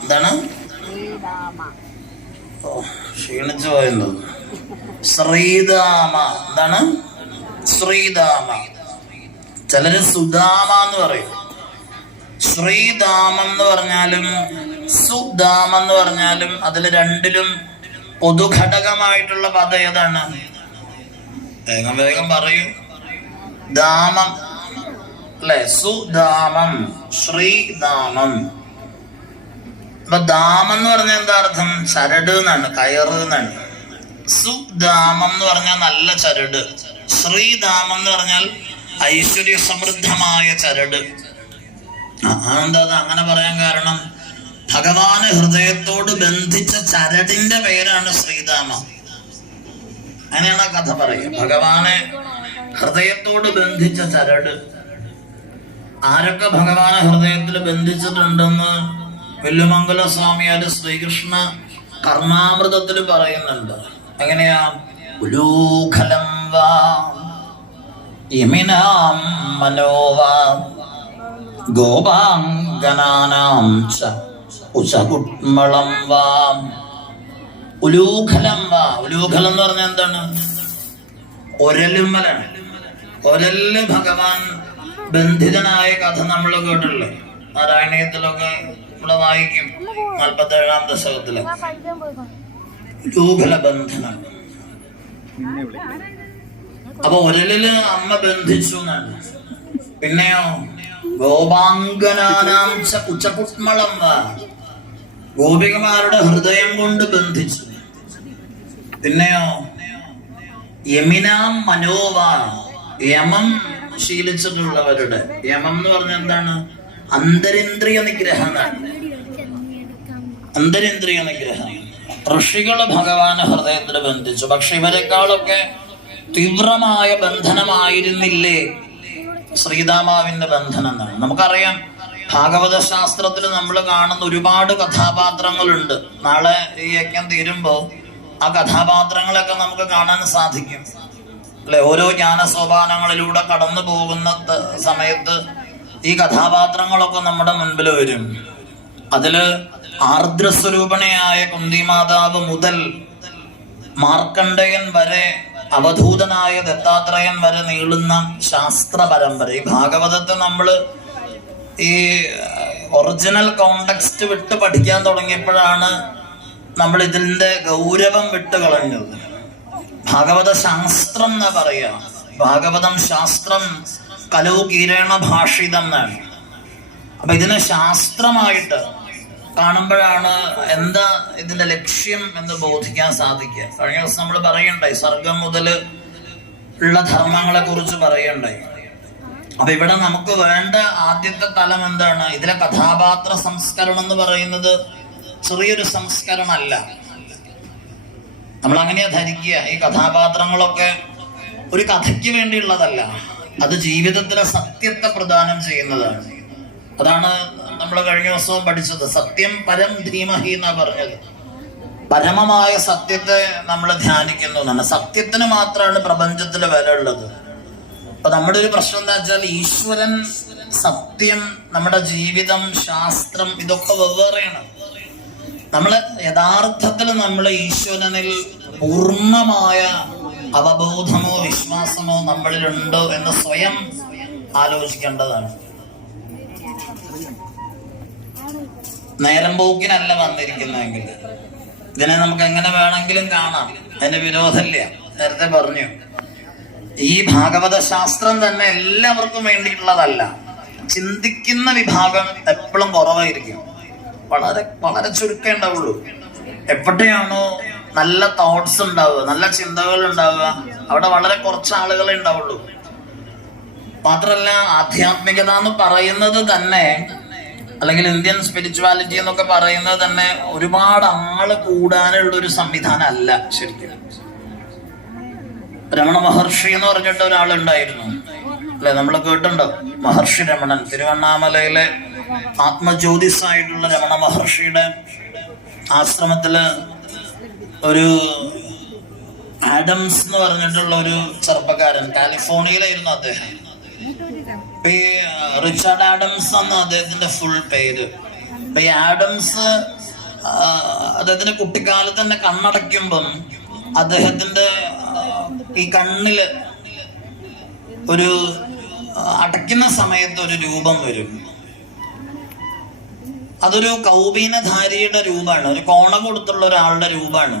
എന്താണ്? ഓ, ക്ഷീണിച്ചു പോയെന്ന്. ശ്രീധാമ. എന്താണ്? ശ്രീധാമ. ചിലര് സുധാമ എന്ന് പറയും. ശ്രീധാമം എന്ന് പറഞ്ഞാലും സുധാമം എന്ന് പറഞ്ഞാലും അതിൽ രണ്ടിലും പൊതുഘടകമായിട്ടുള്ള പദം ഏതാണ്? വേഗം വേഗം പറയൂ. ധാമം അല്ലെ? സുധാമം, ശ്രീധാമം. അപ്പൊ ധാമം എന്ന് പറഞ്ഞാൽ എന്താ അർത്ഥം? ചരട് എന്നാണ്, കയറ് എന്നാണ്. സുധാമം എന്ന് പറഞ്ഞാൽ നല്ല ചരട്. ശ്രീധാമം എന്ന് പറഞ്ഞാൽ ഐശ്വര്യ സമൃദ്ധമായ ചരട്. എന്താ അങ്ങനെ പറയാൻ കാരണം? ഭഗവാന് ഹൃദയത്തോട് ബന്ധിച്ച ചരടിന്റെ പേരാണ് ശ്രീധാമം. അങ്ങനെയാണ് ആ കഥ പറയുക. ഭഗവാനെ ഹൃദയത്തോട് ബന്ധിച്ച ചരട്. ആരൊക്കെ ഭഗവാനെ ഹൃദയത്തിൽ ബന്ധിച്ചിട്ടുണ്ടെന്ന് വെല്ലുമംഗല സ്വാമിയാര് ശ്രീകൃഷ്ണ കർമാമൃതത്തിൽ പറയുന്നുണ്ട്. എങ്ങനെയാ? ഉലൂഖലം വാ യമിനാം മനോവാ ഗോപാംഗനാനാം ച ഉചകുട്മളം വാ. ഉലൂഖലം വാ. ഉലൂഖലം എന്ന് പറഞ്ഞാൽ എന്താണ്? ഒരലുമ്മലാണ്. ഒരല് ഭഗവാൻ ബന്ധിതനായ കഥ നമ്മൾ കേട്ടില്ലേ? നാരായണീയത്തിലൊക്കെ ഇവിടെ വായിക്കും. 47-ാം ദശകത്തില് ഉലൂഖല ബന്ധനം. അപ്പൊ ഒരലില് അമ്മ ബന്ധിച്ചു എന്നാണ്. പിന്നെയോ ഗോപാംഗനാനാം ഉച്ചകുട്മളം വാ. ഗോപികമാരുടെ ഹൃദയം കൊണ്ട് ബന്ധിച്ചു. പിന്നെയോ യമിനാം മനോവാ. യമം ശീലിച്ചിട്ടുള്ളവരുടെ. യമം എന്ന് പറഞ്ഞാൽ എന്താണ്? അന്തരിന്ദ്രിയ നിഗ്രഹം. അന്തരിന്ദ്രിയ നിഗ്രഹം. ഋഷികള് ഭഗവാനെ ഹൃദയത്തിൽ ബന്ധിച്ചു. പക്ഷെ ഇവരെക്കാളൊക്കെ തീവ്രമായ ബന്ധനമായിരുന്നില്ലേ ശ്രീധാമാവിന്റെ ബന്ധനം എന്നാണ്. നമുക്കറിയാം, ഭാഗവത ശാസ്ത്രത്തിൽ നമ്മൾ കാണുന്ന ഒരുപാട് കഥാപാത്രങ്ങളുണ്ട്. നാളെ ഈ യജ്ഞം തീരുമ്പോ ആ കഥാപാത്രങ്ങളൊക്കെ നമുക്ക് കാണാൻ സാധിക്കും അല്ലെ? ഓരോ ജ്ഞാന സോപാനങ്ങളിലൂടെ കടന്നു പോകുന്ന സമയത്ത് ഈ കഥാപാത്രങ്ങളൊക്കെ നമ്മുടെ മുൻപിൽ വരും. അതില് ആർദ്രസ്വരൂപണയായ കുന്തിമാതാവ് മുതൽ മാർക്കണ്ഡേയൻ വരെ, അവധൂതനായ ദത്താത്രേയൻ വരെ നീളുന്ന ശാസ്ത്ര പരമ്പര. ഈ ഭാഗവതത്തെ നമ്മള് ഈ ഒറിജിനൽ കോണ്ടെക്സ്റ്റ് വിട്ട് പഠിക്കാൻ തുടങ്ങിയപ്പോഴാണ് നമ്മൾ ഇതിന്റെ ഗൗരവം വിട്ട് കളഞ്ഞത്. ഭാഗവത ശാസ്ത്രം എന്നാ പറയാ. ഭാഗവതം ശാസ്ത്രം കലോ കീരേണ ഭാഷിതം എന്നാണ്. അപ്പൊ ഇതിനെ ശാസ്ത്രമായിട്ട് കാണുമ്പോഴാണ് എന്താ ഇതിന്റെ ലക്ഷ്യം എന്ന് ബോധിക്കാൻ സാധിക്കുക. കഴിഞ്ഞ ദിവസം നമ്മൾ പറയണ്ടായി, സ്വർഗം മുതൽ ഉള്ള ധർമ്മങ്ങളെ കുറിച്ച് പറയണ്ടായി. അപ്പൊ ഇവിടെ നമുക്ക് വേണ്ട ആദ്യത്തെ തലം എന്താണ്? ഇതിലെ കഥാപാത്ര സംസ്കരണം എന്ന് പറയുന്നത് ചെറിയൊരു സംസ്കരണമല്ല. നമ്മൾ അങ്ങനെയാ ധരിക്കുക. ഈ കഥാപാത്രങ്ങളൊക്കെ ഒരു കഥയ്ക്ക് വേണ്ടിയുള്ളതല്ല, അത് ജീവിതത്തിലെ സത്യത്തെ പ്രദാനം ചെയ്യുന്നതാണ്. അതാണ് നമ്മൾ കഴിഞ്ഞ ദിവസവും പഠിച്ചത്. സത്യം പരം ധീമഹി എന്നാ പറഞ്ഞത്. പരമമായ സത്യത്തെ നമ്മൾ ധ്യാനിക്കുന്നു എന്നാണ്. സത്യത്തിന് മാത്രമാണ് പ്രപഞ്ചത്തിൽ വില ഉള്ളത്. അപ്പൊ നമ്മുടെ ഒരു പ്രശ്നം എന്താ വെച്ചാൽ, ഈശ്വരൻ, സത്യം, നമ്മുടെ ജീവിതം, ശാസ്ത്രം ഇതൊക്കെ വെവ്വേറെയാണ്. നമ്മള് യഥാർത്ഥത്തിൽ നമ്മൾ ഈശ്വരനിൽ പൂർണ്ണമായ അവബോധമോ വിശ്വാസമോ നമ്മളിലുണ്ടോ എന്ന് സ്വയം ആലോചിക്കേണ്ടതാണ്. നേരം പോക്കിനല്ല വന്നിരിക്കുന്നതെങ്കിൽ ഇതിനെ നമുക്ക് എങ്ങനെ വേണമെങ്കിലും കാണാം, അതിന് വിരോധമില്ല. നേരത്തെ പറഞ്ഞു, ഈ ഭാഗവത ശാസ്ത്രം തന്നെ എല്ലാവർക്കും വേണ്ടിയിട്ടുള്ളതല്ല. ചിന്തിക്കുന്ന വിഭാഗം എപ്പോഴും കുറവായിരിക്കും. വളരെ വളരെ ചുരുക്കേ ഉണ്ടാവുള്ളൂ. എപ്പോഴാണോ നല്ല തോട്ട്സ് ഉണ്ടാവുക, നല്ല ചിന്തകൾ ഉണ്ടാവുക, അവിടെ വളരെ കുറച്ച് ആളുകളെ ഉണ്ടാവുള്ളൂ. മാത്രല്ല, ആധ്യാത്മികത എന്ന് പറയുന്നത് തന്നെ, അല്ലെങ്കിൽ ഇന്ത്യൻ സ്പിരിച്വാലിറ്റി എന്നൊക്കെ പറയുന്നത് തന്നെ ഒരുപാട് ആള് കൂടാനുള്ള ഒരു സംവിധാനം അല്ല ശരിക്കും. രമണ മഹർഷി എന്ന് പറഞ്ഞിട്ട് ഒരാളുണ്ടായിരുന്നു അല്ലെ, നമ്മൾ കേട്ടിട്ടുണ്ടോ? മഹർഷി രമണൻ. തിരുവണ്ണാമലയിലെ ആത്മജ്യോതിസായിട്ടുള്ള രമണ മഹർഷിയുടെ ആശ്രമത്തില് ഒരു ആഡംസ് എന്ന് പറഞ്ഞിട്ടുള്ള ഒരു ചെറുപ്പക്കാരൻ, കാലിഫോർണിയയിലായിരുന്നു അദ്ദേഹം. ഈ റിച്ചാർഡ് ആഡംസ് എന്ന അദ്ദേഹത്തിന്റെ ഫുൾ പേര്. അപ്പൊ ഈ ആഡംസ് അദ്ദേഹത്തിന്റെ കുട്ടിക്കാലത്ത് തന്നെ കണ്ണടയ്ക്കുമ്പം അദ്ദേഹത്തിന്റെ ഈ കണ്ണില് ഒരു അടയ്ക്കുന്ന സമയത്ത് ഒരു രൂപം വരും. അതൊരു കൗപീനധാരിയുടെ രൂപമാണ്, ഒരു കോണ കൊടുത്തുള്ള ഒരാളുടെ രൂപമാണ്.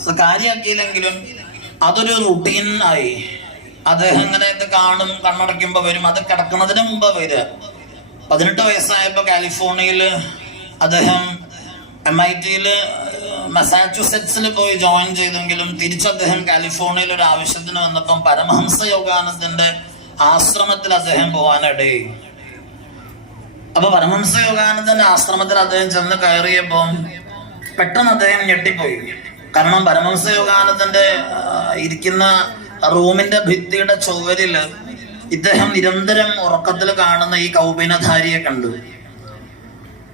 അത് കാര്യമാക്കിയില്ലെങ്കിലും അതൊരു റുട്ടീൻ ആയി. അദ്ദേഹം ഇങ്ങനെ ഇത് കാണും, കണ്ണടയ്ക്കുമ്പോ വരും. അത് കിടക്കുന്നതിന് മുമ്പ് വരിക. 18 വയസ്സായപ്പോ കാലിഫോർണിയയില് അദ്ദേഹം MIT-യില് മസാച്യുസെറ്റ്സിൽ പോയി ജോയിൻ ചെയ്തെങ്കിലും തിരിച്ച് അദ്ദേഹം കാലിഫോർണിയയിൽ ഒരു ആവശ്യത്തിന് വന്നപ്പം പരമഹംസ യോഗാനന്ദന്റെ ആശ്രമത്തിൽ അദ്ദേഹം പോകാനിടയായി. അപ്പൊ പരമഹംസ യോഗാനന്ദന്റെ ആശ്രമത്തിൽ അദ്ദേഹം ചെന്ന് കയറിയപ്പോൾ പെട്ടെന്ന് അദ്ദേഹം ഞെട്ടിപ്പോയി. കാരണം പരമഹംസ യോഗാനന്ദന്റെ ഇരിക്കുന്ന റൂമിന്റെ ഭിത്തിയുടെ ചുവരില് ഇദ്ദേഹം നിരന്തരം ഉറക്കത്തിൽ കാണുന്ന ഈ കൗപീനധാരിയെ കണ്ടു.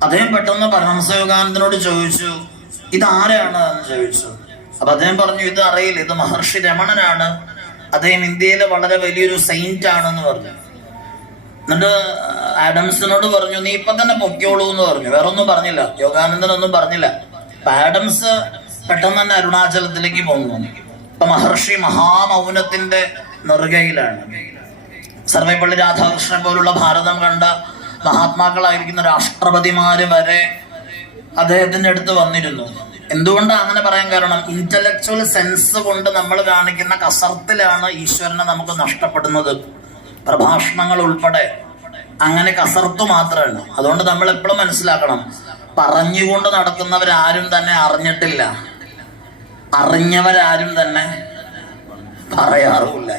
അദ്ദേഹം പെട്ടെന്ന് പരമഹംസ യോഗാനന്ദനോട് ചോദിച്ചു, ഇതാരാണ് എന്ന് ചോദിച്ചു. അപ്പൊ അദ്ദേഹം പറഞ്ഞു, ഇത് അറിയില്ല, ഇത് മഹർഷി രമണനാണ്, അദ്ദേഹം ഇന്ത്യയിലെ വളരെ വലിയൊരു സെയിന്റ് ആണെന്ന് പറഞ്ഞു. എന്നിട്ട് ആഡംസിനോട് പറഞ്ഞു, നീ ഇപ്പൊ തന്നെ പൊക്കോളൂ എന്ന് പറഞ്ഞു. വേറെ ഒന്നും പറഞ്ഞില്ല, യോഗാനന്ദനൊന്നും പറഞ്ഞില്ല. അപ്പൊ ആഡംസ് പെട്ടെന്ന് തന്നെ അരുണാചലത്തിലേക്ക് പോകുന്നു. ഇപ്പൊ മഹർഷി മഹാമൗനത്തിന്റെ നെറുകയിലാണ്. സർവേപ്പള്ളി രാധാകൃഷ്ണൻ പോലുള്ള ഭാരതം കണ്ട മഹാത്മാക്കളായിരിക്കുന്ന രാഷ്ട്രപതിമാര് വരെ അദ്ദേഹത്തിന്റെ അടുത്ത് വന്നിരുന്നു. എന്തുകൊണ്ടാണ് അങ്ങനെ പറയാൻ കാരണം, ഇന്റലക്ച്വൽ സെൻസ് കൊണ്ട് നമ്മൾ കാണിക്കുന്ന കസർത്തിലാണ് ഈശ്വരനെ നമുക്ക് നഷ്ടപ്പെടുന്നത്. പ്രഭാഷണങ്ങൾ ഉൾപ്പെടെ അങ്ങനെ കസർത്ത് മാത്രമാണ്. അതുകൊണ്ട് നമ്മൾ എപ്പോഴും മനസ്സിലാക്കണം, പറഞ്ഞുകൊണ്ട് നടക്കുന്നവരാരും തന്നെ അറിഞ്ഞിട്ടില്ല, അറിഞ്ഞവരാരും തന്നെ പറയാറുമില്ല.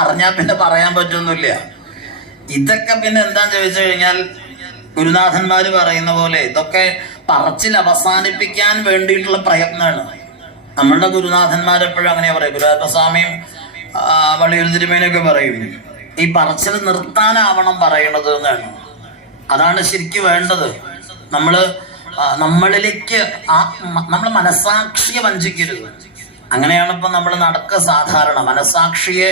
അറിഞ്ഞാൽ പിന്നെ പറയാൻ പറ്റൊന്നുമില്ല. ഇതൊക്കെ പിന്നെ എന്താന്ന് ചോദിച്ചു കഴിഞ്ഞാൽ, ഗുരുനാഥന്മാര് പറയുന്ന പോലെ ഇതൊക്കെ പറച്ചിൽ അവസാനിപ്പിക്കാൻ വേണ്ടിയിട്ടുള്ള പ്രയത്നമാണ്. നമ്മളുടെ ഗുരുനാഥന്മാരെപ്പോഴും അങ്ങനെയാ പറയും. ഗുരുവായൂരപ്പസ്വാമിയും വള്ളിയൂർ തിരുമേനൊക്കെ പറയും, ഈ പറച്ചിൽ നിർത്താനാവണം പറയണത് എന്നാണ്. അതാണ് ശരിക്കും വേണ്ടത്. നമ്മളിലേക്ക് നമ്മൾ മനസാക്ഷിയെ വഞ്ചിക്കരുത്. അങ്ങനെയാണ് ഇപ്പൊ നമ്മൾ നടക്കുക സാധാരണ. മനസാക്ഷിയെ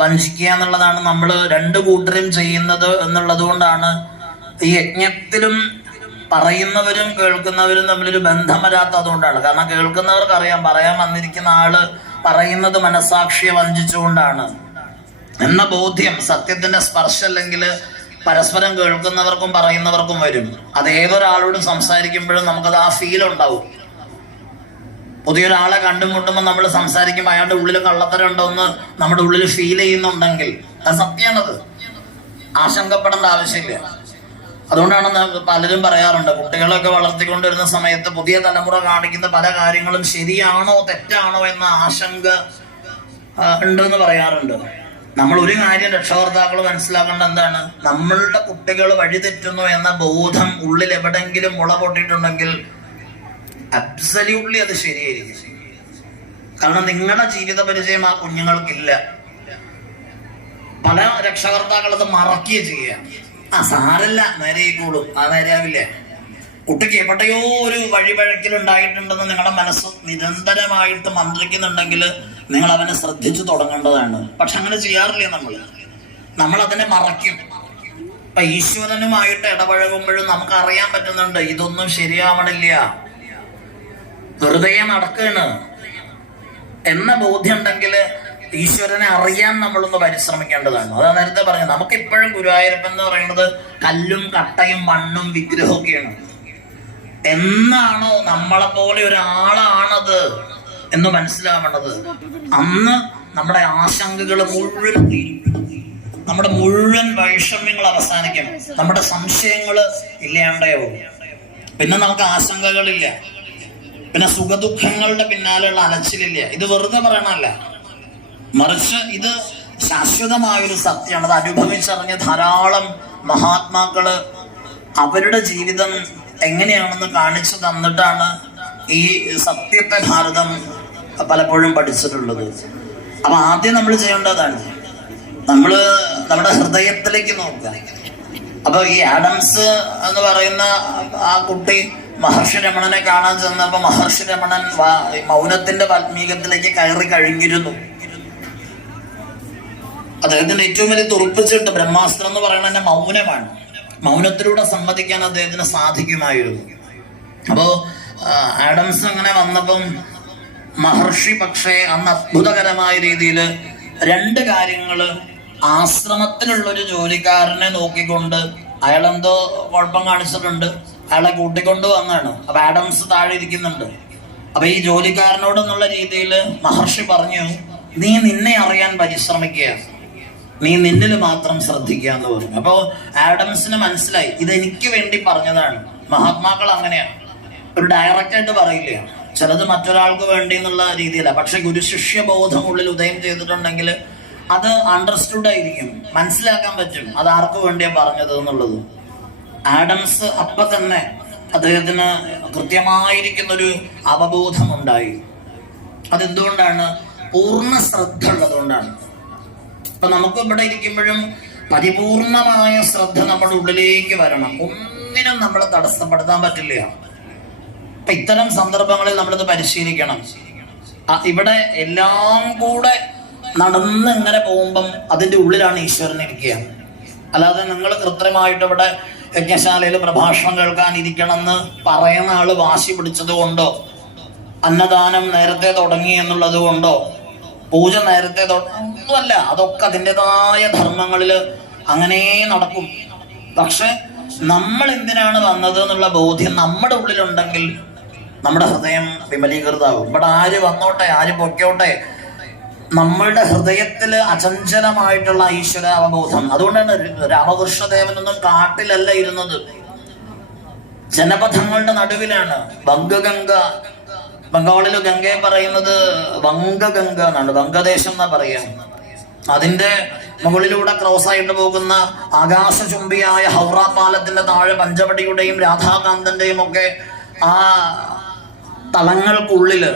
വഞ്ചിക്കുക എന്നുള്ളതാണ് നമ്മൾ രണ്ടു കൂട്ടരും ചെയ്യുന്നത് എന്നുള്ളത് കൊണ്ടാണ് ഈ യജ്ഞത്തിലും പറയുന്നവരും കേൾക്കുന്നവരും തമ്മിലൊരു ബന്ധം വരാത്തതുകൊണ്ടാണ്. കാരണം കേൾക്കുന്നവർക്ക് അറിയാം, പറയാൻ വന്നിരിക്കുന്ന ആള് പറയുന്നത് മനസാക്ഷിയെ വഞ്ചിച്ചുകൊണ്ടാണ് എന്ന ബോധ്യം, സത്യത്തിന്റെ സ്പർശം അല്ലെങ്കിൽ പരസ്പരം കേൾക്കുന്നവർക്കും പറയുന്നവർക്കും വരും. അത് ഏതൊരാളോടും സംസാരിക്കുമ്പോഴും നമുക്കത് ആ ഫീൽ ഉണ്ടാവും. പുതിയൊരാളെ കണ്ടുമുട്ടുമ്പോൾ നമ്മൾ സംസാരിക്കുമ്പോൾ അയാളുടെ ഉള്ളിൽ കള്ളത്തരം ഉണ്ടോന്ന് നമ്മുടെ ഉള്ളിൽ ഫീൽ ചെയ്യുന്നുണ്ടെങ്കിൽ അത് സത്യമാണത്, ആശങ്കപ്പെടേണ്ട ആവശ്യമില്ല. അതുകൊണ്ടാണ് പലരും പറയാറുണ്ട്, കുട്ടികളൊക്കെ വളർത്തിക്കൊണ്ടിരുന്ന സമയത്ത് പുതിയ തലമുറ കാണിക്കുന്ന പല കാര്യങ്ങളും ശരിയാണോ തെറ്റാണോ എന്ന ആശങ്ക ഉണ്ടെന്ന് പറയാറുണ്ട്. നമ്മൾ ഒരു കാര്യം രക്ഷകർത്താക്കൾ മനസ്സിലാക്കേണ്ട എന്താണ്, നമ്മളുടെ കുട്ടികൾ വഴിതെറ്റുന്നു എന്ന ബോധം ഉള്ളിൽ എവിടെങ്കിലും മുള പൊട്ടിയിട്ടുണ്ടെങ്കിൽ അബ്സല്യൂട്ട്ലി അത് ശരിയായിരിക്കും. കാരണം നിങ്ങളുടെ ജീവിത പരിചയം ആ കുഞ്ഞുങ്ങൾക്കില്ല. പല രക്ഷകർത്താക്കളത് മറക്കുക ചെയ്യുക. സാരല്ല, നേരെയായിക്കോളും. ആ നേരെയാവില്ല. കുട്ടിക്ക് എവിടെയോ ഒരു വഴിപഴക്കലുണ്ടായിട്ടുണ്ടെന്ന് നിങ്ങളുടെ മനസ്സ് നിരന്തരമായിട്ട് മന്ത്രിക്കുന്നുണ്ടെങ്കിൽ നിങ്ങൾ അവനെ ശ്രദ്ധിച്ചു തുടങ്ങേണ്ടതാണ്. പക്ഷെ അങ്ങനെ ചെയ്യാറില്ല. നമ്മൾ അതിനെ മറയ്ക്കും. അപ്പൊ ഈശ്വരനുമായിട്ട് ഇടപഴകുമ്പോഴും നമുക്ക് അറിയാൻ പറ്റുന്നുണ്ട് ഇതൊന്നും ശരിയാവണില്ല, വെറുതെ നടക്കുകയാണ് എന്ന ബോധ്യം ഉണ്ടെങ്കിൽ ഈശ്വരനെ അറിയാൻ നമ്മളൊന്ന് പരിശ്രമിക്കേണ്ടതാണ്. അതാ നേരത്തെ പറഞ്ഞത്, നമുക്ക് ഇപ്പോഴും ഗുരുവായൂരപ്പൻ എന്ന് പറയുന്നത് കല്ലും കട്ടയും മണ്ണും വിഗ്രഹമൊക്കെയാണ്. എന്നാണോ നമ്മളെ പോലെ ഒരാളാണത് എന്ന് മനസ്സിലാവേണ്ടത്, അന്ന് നമ്മുടെ ആശങ്കകൾ മുഴുവൻ തീരും, നമ്മുടെ മുഴുവൻ വൈഷമ്യങ്ങൾ അവസാനിക്കും, നമ്മുടെ സംശയങ്ങൾ ഇല്ലാണ്ടാവും. പിന്നെ നമുക്ക് ആശങ്കകളില്ല, പിന്നെ സുഖദുഃഖങ്ങളുടെ പിന്നാലെയുള്ള അലച്ചിലില്ല. ഇത് വെറുതെ പറയണല്ല, മറിച്ച് ഇത് ശാശ്വതമായൊരു സത്യമാണ്. അത് അനുഭവിച്ചറിഞ്ഞ ധാരാളം മഹാത്മാക്കള് അവരുടെ ജീവിതം എങ്ങനെയാണെന്ന് കാണിച്ചു തന്നിട്ടാണ് ഈ സത്യത്തെ ഭാരതം പലപ്പോഴും പഠിച്ചിട്ടുള്ളത്. അപ്പൊ ആദ്യം നമ്മൾ ചെയ്യേണ്ടതാണ്, നമ്മുടെ ഹൃദയത്തിലേക്ക് നോക്കുക. അപ്പൊ ഈ ആഡംസ് എന്ന് പറയുന്ന ആ കുട്ടി മഹർഷി രമണനെ കാണാൻ ചെന്നപ്പോ മഹർഷി രമണൻ മൗനത്തിന്റെ വാൽമീകത്തിലേക്ക് കയറി കഴിഞ്ഞിരുന്നു. അദ്ദേഹത്തിന്റെ ഏറ്റവും വലിയ തുറപ്പിച്ചിട്ട് ബ്രഹ്മാസ്ത്രം എന്ന് പറയുന്നത് തന്നെ മൗനമാണ്. മൗനത്തിലൂടെ സമ്മതിക്കാൻ അദ്ദേഹത്തിന് സാധിക്കുമായിരുന്നു. അപ്പോ ആഡംസ് അങ്ങനെ വന്നപ്പം മഹർഷി പക്ഷേ അന്ന് അത്ഭുതകരമായ രീതിയിൽ രണ്ട് കാര്യങ്ങൾ, ആശ്രമത്തിലുള്ളൊരു ജോലിക്കാരനെ നോക്കിക്കൊണ്ട് അയാളെന്തോ കുഴപ്പം കാണിച്ചിട്ടുണ്ട്, അയാളെ കൂട്ടിക്കൊണ്ട് വന്നാണ്. അപ്പൊ ആഡംസ് താഴെ ഇരിക്കുന്നുണ്ട്. അപ്പൊ ഈ ജോലിക്കാരനോടെന്നുള്ള രീതിയിൽ മഹർഷി പറഞ്ഞു, നീ നിന്നെ അറിയാൻ പരിശ്രമിക്കുക, നീ നിന്നിൽ മാത്രം ശ്രദ്ധിക്കുക എന്ന് പറഞ്ഞു. അപ്പോ ആഡംസിന് മനസ്സിലായി ഇതെനിക്ക് വേണ്ടി പറഞ്ഞതാണ്. മഹാത്മാക്കൾ അങ്ങനെയാണ്, ഒരു ഡയറക്റ്റായിട്ട് പറയില്ല, ചിലത് മറ്റൊരാൾക്ക് വേണ്ടി എന്നുള്ള രീതിയിലാണ്. പക്ഷെ ഗുരുശിഷ്യ ബോധം ഉള്ളിൽ ഉദയം ചെയ്തിട്ടുണ്ടെങ്കിൽ അത് അണ്ടർസ്റ്റുഡ് ആയിരിക്കും, മനസ്സിലാക്കാൻ പറ്റും അത് ആർക്ക് വേണ്ടിയാ പറഞ്ഞത് എന്നുള്ളത്. ആഡംസ് അപ്പൊ തന്നെ അദ്ദേഹത്തിന് കൃത്യമായിരിക്കുന്നൊരു അവബോധമുണ്ടായി. അതെന്തുകൊണ്ടാണ്? പൂർണ്ണ ശ്രദ്ധ ഉള്ളതുകൊണ്ടാണ്. ഇപ്പൊ നമുക്ക് ഇവിടെ ഇരിക്കുമ്പോഴും പരിപൂർണമായ ശ്രദ്ധ നമ്മുടെ ഉള്ളിലേക്ക് വരണം. ഒന്നിനും നമ്മളെ തടസ്സപ്പെടുത്താൻ പറ്റില്ല. അപ്പൊ ഇത്തരം സന്ദർഭങ്ങളിൽ നമ്മളിത് പരിശീലിക്കണം. ഇവിടെ എല്ലാം കൂടെ നടന്ന് ഇങ്ങനെ പോകുമ്പം അതിന്റെ ഉള്ളിലാണ് ഈശ്വരൻ ഇരിക്കുക. അല്ലാതെ നിങ്ങൾ കൃത്രിമമായിട്ട് ഇവിടെ യജ്ഞശാലയിൽ പ്രഭാഷണം കേൾക്കാൻ ഇരിക്കണമെന്ന് പറയുന്ന ആള് വാശി പിടിച്ചത് കൊണ്ടോ, അന്നദാനം നേരത്തെ തുടങ്ങി എന്നുള്ളത് കൊണ്ടോ, പൂജ നേരത്തെ ഒന്നുമല്ല. അതൊക്കെ അതിൻ്റെതായ ധർമ്മങ്ങളിൽ അങ്ങനെ നടക്കും. പക്ഷെ നമ്മൾ എന്തിനാണ് വന്നത് എന്നുള്ള ബോധ്യം നമ്മുടെ ഉള്ളിലുണ്ടെങ്കിൽ നമ്മുടെ ഹൃദയം വിമലീകൃതാവും. ഇവിടെ ആര് വന്നോട്ടെ, ആര് പൊക്കോട്ടെ, നമ്മളുടെ ഹൃദയത്തിൽ അചഞ്ചലമായിട്ടുള്ള ഈശ്വര അവബോധം. അതുകൊണ്ടാണ് രാമകൃഷ്ണദേവനൊന്നും കാട്ടിലല്ല ഇരുന്നത്, ജനപഥങ്ങളുടെ നടുവിലാണ്. വംഗഗംഗ, ബംഗാളില് ഗംഗയെ പറയുന്നത് വംഗഗംഗ എന്നാണ്, വംഗദേശം എന്നാ പറയാ. അതിന്റെ മുകളിലൂടെ ക്രോസ് ആയിട്ട് പോകുന്ന ആകാശചുംബിയായ ഹൗറ പാലത്തിന്റെ താഴെ പഞ്ചവടിയുടെയും രാധാകാന്തന്റെയും ഒക്കെ ആ തളങ്ങൾക്കുള്ളില്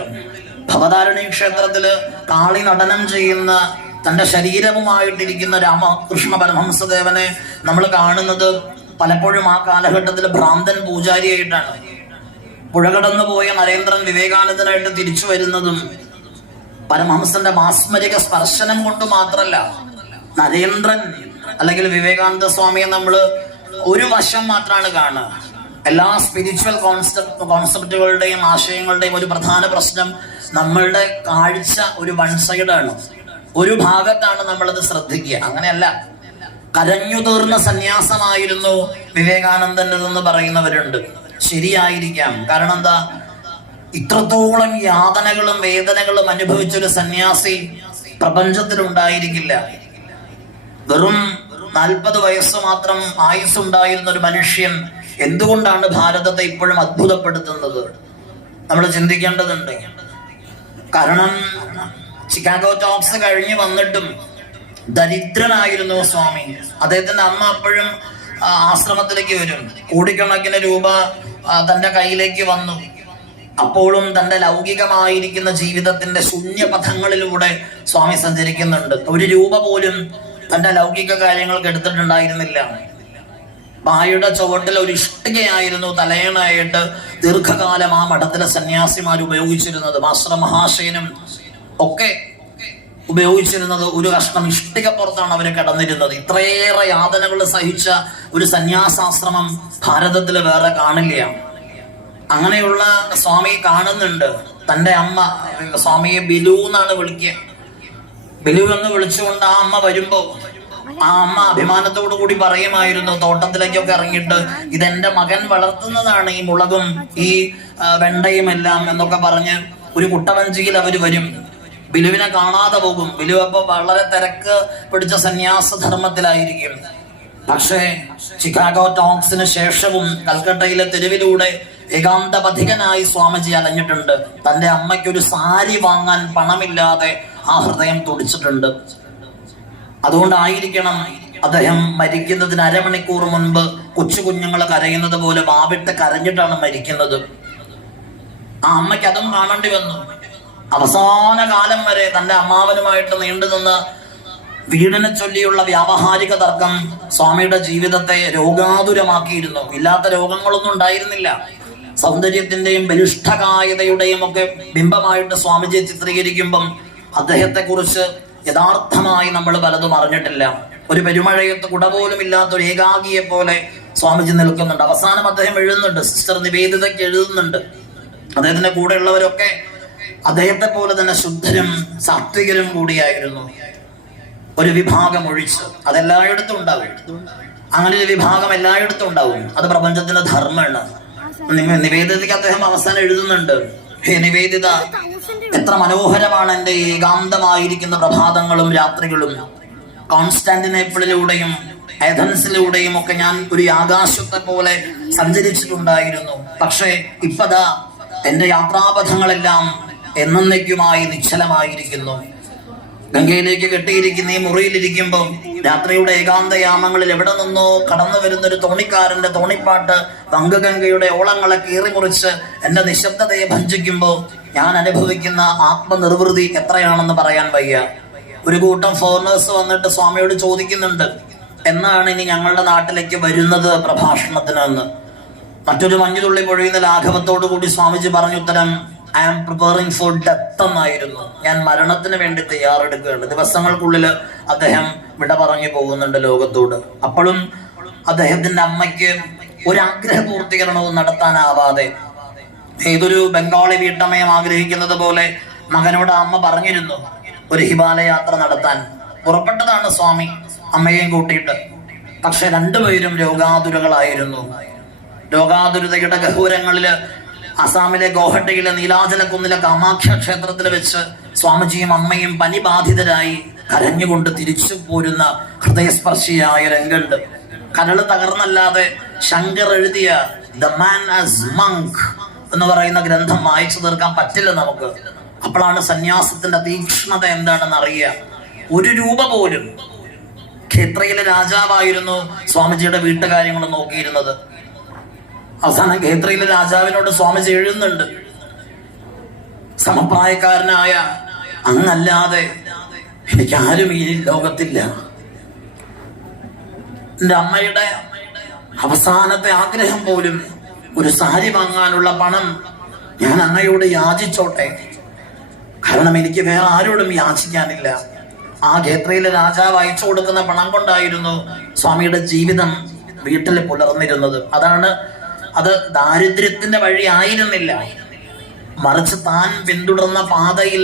ഭവതാരിണി ക്ഷേത്രത്തില് കാളി നടനം ചെയ്യുന്ന തന്റെ ശരീരവുമായിട്ടിരിക്കുന്ന രാമകൃഷ്ണ പരമഹംസദേവനെ നമ്മൾ കാണുന്നത് പലപ്പോഴും ആ കാലഘട്ടത്തിൽ ഭ്രാന്തൻ പൂജാരിയായിട്ടാണ്. പുഴ കടന്നു പോയ നരേന്ദ്രൻ വിവേകാനന്ദനായിട്ട് തിരിച്ചു വരുന്നതും പരമഹംസന്റെ മാസ്മരിക സ്പർശനം കൊണ്ട് മാത്രല്ല. നരേന്ദ്രൻ അല്ലെങ്കിൽ വിവേകാനന്ദ സ്വാമിയെ നമ്മൾ ഒരു വശം മാത്രമാണ് കാണുക. എല്ലാ സ്പിരിച്വൽ കോൺസെപ്റ്റുകളുടെയും ആശയങ്ങളുടെയും ഒരു പ്രധാന പ്രശ്നം നമ്മളുടെ കാഴ്ച ഒരു വൺ സൈഡാണ്, ഒരു ഭാഗത്താണ് നമ്മളത് ശ്രദ്ധിക്കുക. അങ്ങനെയല്ല, കരഞ്ഞു തീർന്ന സന്യാസമായിരുന്നു വിവേകാനന്ദൻ്റെതെന്ന് പറയുന്നവരുണ്ട്. ശരിയായിരിക്കാം. കാരണം എന്താ, ഇത്രത്തോളം യാതനകളും വേദനകളും അനുഭവിച്ചൊരു സന്യാസി പ്രപഞ്ചത്തിലുണ്ടായിരിക്കില്ല. വെറും 40 വയസ്സ് മാത്രം ആയുസ്സുണ്ടായിരുന്ന ഒരു മനുഷ്യൻ എന്തുകൊണ്ടാണ് ഭാരതത്തെ ഇപ്പോഴും അത്ഭുതപ്പെടുത്തുന്നത്? നമ്മൾ ചിന്തിക്കേണ്ടതുണ്ട്. കാരണം ചിക്കാഗോ ടോക്സ് കഴിഞ്ഞ് വന്നിട്ടും ദരിദ്രനായിരുന്നു സ്വാമി. അദ്ദേഹത്തിന്റെ അമ്മ അപ്പോഴും ആശ്രമത്തിലേക്ക് വരും, കോടിക്കണക്കിന് രൂപ തന്റെ കയ്യിലേക്ക് വന്നു. അപ്പോഴും തന്റെ ലൗകികമായിരിക്കുന്ന ജീവിതത്തിന്റെ ശൂന്യപഥങ്ങളിലൂടെ സ്വാമി സഞ്ചരിക്കുന്നുണ്ട്. 1 രൂപ പോലും തന്റെ ലൗകിക കാര്യങ്ങൾക്ക് എടുത്തിട്ടുണ്ടായിരുന്നില്ല. പായുടെ ചുവട്ടിൽ ഒരു ഇഷ്ടികയായിരുന്നു തലയണായിട്ട് ദീർഘകാലം ആ മഠത്തിലെ സന്യാസിമാർ ഉപയോഗിച്ചിരുന്നത്. മാസ്റ്റർ മഹാശയനും ഒക്കെ ഉപയോഗിച്ചിരുന്നത് ഒരു കഷ്ണം ഇഷ്ടികപ്പുറത്താണ് അവർ കിടന്നിരുന്നത്. ഇത്രയേറെ യാതനകൾ സഹിച്ച ഒരു സന്യാസാശ്രമം ഭാരതത്തിൽ വേറെ കാണില്ല. അങ്ങനെയുള്ള സ്വാമി കാണുന്നുണ്ട്. തന്റെ അമ്മ സ്വാമിയെ ബിലു എന്നാണ് വിളിക്കുക. ബിലു എന്ന് വിളിച്ചുകൊണ്ട് ആ അമ്മ വരുമ്പോ ആ അമ്മ അഭിമാനത്തോടു കൂടി പറയുമായിരുന്നു, തോട്ടത്തിലേക്കൊക്കെ ഇറങ്ങിയിട്ട്, ഇതെന്റെ മകൻ വളർത്തുന്നതാണ്, ഈ മുളകും ഈ വെണ്ടയും എല്ലാം എന്നൊക്കെ പറഞ്ഞ് ഒരു കുട്ടവഞ്ചിയിൽ അവര് വരും. ബിലുവിനെ കാണാതെ പോകും. ബിലു അപ്പൊ വളരെ തിരക്ക് പിടിച്ച സന്യാസധർമ്മത്തിലായിരിക്കും. പക്ഷേ ചിക്കാഗോ ടോക്സിന് ശേഷവും കൽക്കട്ടയിലെ തെരുവിലൂടെ ഏകാന്തപഥികനായി സ്വാമിജി അലഞ്ഞിട്ടുണ്ട്. തന്റെ അമ്മയ്ക്കൊരു സാരി വാങ്ങാൻ പണമില്ലാതെ ആ ഹൃദയം തുടിച്ചിട്ടുണ്ട്. അതുകൊണ്ടായിരിക്കണം അദ്ദേഹം മരിക്കുന്നതിന് അരമണിക്കൂർ മുൻപ് കൊച്ചു കുഞ്ഞുങ്ങൾ കരയുന്നത് പോലെ വാവിട്ട് കരഞ്ഞിട്ടാണ് മരിക്കുന്നത്. ആ അമ്മയ്ക്ക് അതും കാണേണ്ടി വന്നു. അവസാന കാലം വരെ തന്റെ അമ്മാവനുമായിട്ട് നീണ്ടുനിന്ന വീടിനെ ചൊല്ലിയുള്ള വ്യാവഹാരിക തർക്കം സ്വാമിയുടെ ജീവിതത്തെ രോഗാതുരമാക്കിയിരുന്നു. ഇല്ലാത്ത രോഗങ്ങളൊന്നും ഉണ്ടായിരുന്നില്ല. സൗന്ദര്യത്തിന്റെയും ബലിഷ്ഠകായതയുടെയും ഒക്കെ ബിംബമായിട്ട് സ്വാമിജിയെ ചിത്രീകരിക്കുമ്പം അദ്ദേഹത്തെ കുറിച്ച് യഥാർത്ഥമായി നമ്മൾ പലതും അറിഞ്ഞിട്ടില്ല. ഒരു പെരുമഴയത്ത് കുട പോലും ഇല്ലാത്ത ഒരു ഏകാഗിയെ പോലെ സ്വാമിജി നിൽക്കുന്നുണ്ട്. അവസാനം അദ്ദേഹം എഴുതുന്നുണ്ട്, സിസ്റ്റർ നിവേദിതയ്ക്ക് എഴുതുന്നുണ്ട്. അദ്ദേഹത്തിന്റെ കൂടെയുള്ളവരൊക്കെ അദ്ദേഹത്തെ പോലെ തന്നെ ശുദ്ധരും സാത്വികരും കൂടിയായിരുന്നു. ഒരു വിഭാഗം ഒഴിച്ച് അതെല്ലായിടത്തും ഉണ്ടാവും. അങ്ങനെ ഒരു വിഭാഗം എല്ലായിടത്തും ഉണ്ടാവും. അത് പ്രപഞ്ചത്തിന്റെ ധർമ്മമാണ്. നിവേദിതയ്ക്ക് അദ്ദേഹം അവസാനം എഴുതുന്നുണ്ട്, ഹേ നിവേദിത, എത്ര മനോഹരമാണ് എൻ്റെ ഏകാന്തമായിരിക്കുന്ന പ്രഭാതങ്ങളും രാത്രികളും. കോൺസ്റ്റാന്റിനോപ്പിളിലൂടെയും ഏഥൻസിലൂടെയും ഒക്കെ ഞാൻ ഒരു ആകാശത്തെ പോലെ സഞ്ചരിച്ചിട്ടുണ്ടായിരുന്നു. പക്ഷേ ഇപ്പതാ എൻ്റെ യാത്രാപഥങ്ങളെല്ലാം എന്നേക്കുമായി നിശ്ചലമായിരിക്കുന്നു. ഗംഗയിലേക്ക് കെട്ടിയിരിക്കുന്ന ഈ മുറിയിലിരിക്കുമ്പോൾ രാത്രിയുടെ ഏകാന്തയാമങ്ങളിൽ എവിടെ നിന്നോ കടന്നു വരുന്ന ഒരു തോണിക്കാരന്റെ തോണിപ്പാട്ട് വങ്കഗംഗയുടെ ഓളങ്ങളെ കീറിമുറിച്ച് എന്റെ നിശബ്ദതയെ ഭഞ്ജിക്കുമ്പോൾ ഞാൻ അനുഭവിക്കുന്ന ആത്മനിർവൃതി എത്രയാണെന്ന് പറയാൻ വയ്യ. ഒരു കൂട്ടം ഫോറിനേഴ്സ് വന്നിട്ട് സ്വാമിയോട് ചോദിക്കുന്നുണ്ട്, എന്നാണ് ഇനി ഞങ്ങളുടെ നാട്ടിലേക്ക് വരുന്നത് പ്രഭാഷണത്തിന് എന്ന്. മറ്റൊരു മഞ്ഞുതുള്ളി പൊഴിയുന്ന ലാഘവത്തോടു കൂടി സ്വാമിജി പറഞ്ഞ ഉത്തരം, I am preparing for death എന്നായിരുന്നു. ഞാൻ മരണത്തിന് വേണ്ടി തയ്യാറെടുക്കുകയാണ്. ദിവസങ്ങൾക്കുള്ളിൽ അദ്ദേഹം വിട പറഞ്ഞു പോകുന്നുണ്ട് ലോകത്തോട്. അപ്പോഴും അദ്ദേഹത്തിന്റെ അമ്മയ്ക്ക് ഒരാഗ്രഹ പൂർത്തീകരണവും നടത്താനാവാതെ, ഏതൊരു ബംഗാളി വീട്ടമ്മയും ആഗ്രഹിക്കുന്നത് പോലെ മകനോട് അമ്മ പറഞ്ഞിരുന്നു ഒരു ഹിമാലയ യാത്ര നടത്താൻ. പുറപ്പെട്ടതാണ് സ്വാമി അമ്മയെയും കൂട്ടിയിട്ട്. പക്ഷെ രണ്ടുപേരും രോഗാതുരകളായിരുന്നു. രോഗാതുരതയുടെ ഗഹൂരങ്ങളില് അസാമിലെ ഗോഹട്ടിയിലെ നീലാചലക്കുന്നിലെ കാമാഖ്യ ക്ഷേത്രത്തിൽ വെച്ച് സ്വാമിജിയും അമ്മയും പനിബാധിതരായി കരഞ്ഞുകൊണ്ട് തിരിച്ചു പോരുന്ന ഹൃദയസ്പർശിയായ രംഗുണ്ട്. കരള് തകർന്നല്ലാതെ ശങ്കർ എഴുതിയ ദ മാൻ ആസ് മങ്ക് എന്ന് പറയുന്ന ഗ്രന്ഥം വായിച്ചു തീർക്കാൻ പറ്റില്ല നമുക്ക്. അപ്പോഴാണ് സന്യാസത്തിന്റെ തീക്ഷ്ണത എന്താണെന്ന് അറിയുക. ഒരു രൂപ പോലും. ഖേത്രയിലെ രാജാവായിരുന്നു സ്വാമിജിയുടെ വീട്ടുകാര്യങ്ങൾ നോക്കിയിരുന്നത്. അവസാനം ഖേത്രയിലെ രാജാവിനോട് സ്വാമിജി എഴുതുന്നുണ്ട്, സമപ്രായക്കാരനായ അങ്ങല്ലാതെ എനിക്കാരും ഈ ലോകത്തില്ല. എൻ്റെ അമ്മയുടെ അവസാനത്തെ ആഗ്രഹം പോലും ഒരു സാരി വാങ്ങാനുള്ള പണം ഞാൻ അങ്ങയോട് യാചിച്ചോട്ടെ, കാരണം എനിക്ക് വേറെ ആരോടും യാചിക്കാനില്ല. ആ ഖേത്രയിലെ രാജാവ് അയച്ചു കൊടുക്കുന്ന പണം കൊണ്ടായിരുന്നു സ്വാമിയുടെ ജീവിതം വീട്ടിൽ പുലർന്നിരുന്നത്. അത് ദാരിദ്ര്യത്തിന്റെ വഴി ആയിരുന്നില്ല, മറിച്ച് താൻ പിന്തുടർന്ന പാതയിൽ